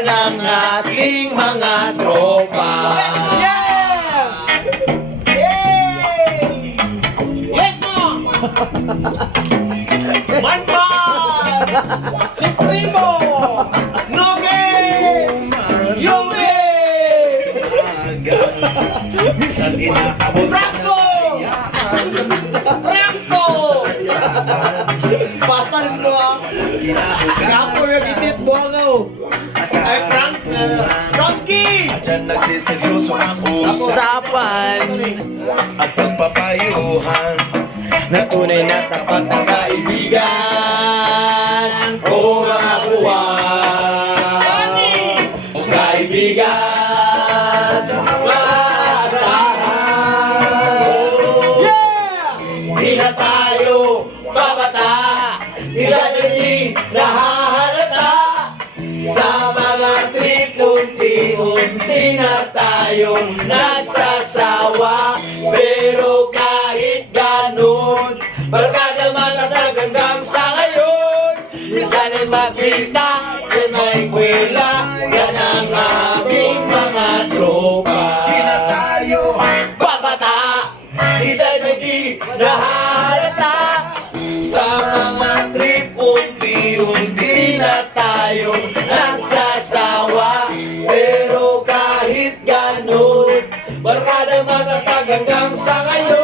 yan ang ating mga tropa. Yeah! Yay! Yes, mo! Manman! Supremo! Nuggets! Yume! Minsan inaabot Franco! Franco! Pasalis ko ah. Kapo yung itit buwangaw. Ay, Frankie! At dyan nagsiseryoso ang Usapan at pagpapayuhan. na tunay na tapat ng kaibigan. O mga buwan, o kaibigan, maasahan. Yeah! Di na tayo babata, di na hindi nahahalata. Sa mga trip, unti-unti na tayong nagsasawa. Pero kahit ganun, barkada matatag hanggang sa ngayon. Minsan ay makita sa may kwela, yan ang aming mga tropa. Di na tayo Babata, di tayo hindi nahalata. Sa mga trip, unti-unti na tayong nagsasawa. Pero kahit ganun, barkada matatag hanggang sa ngayon.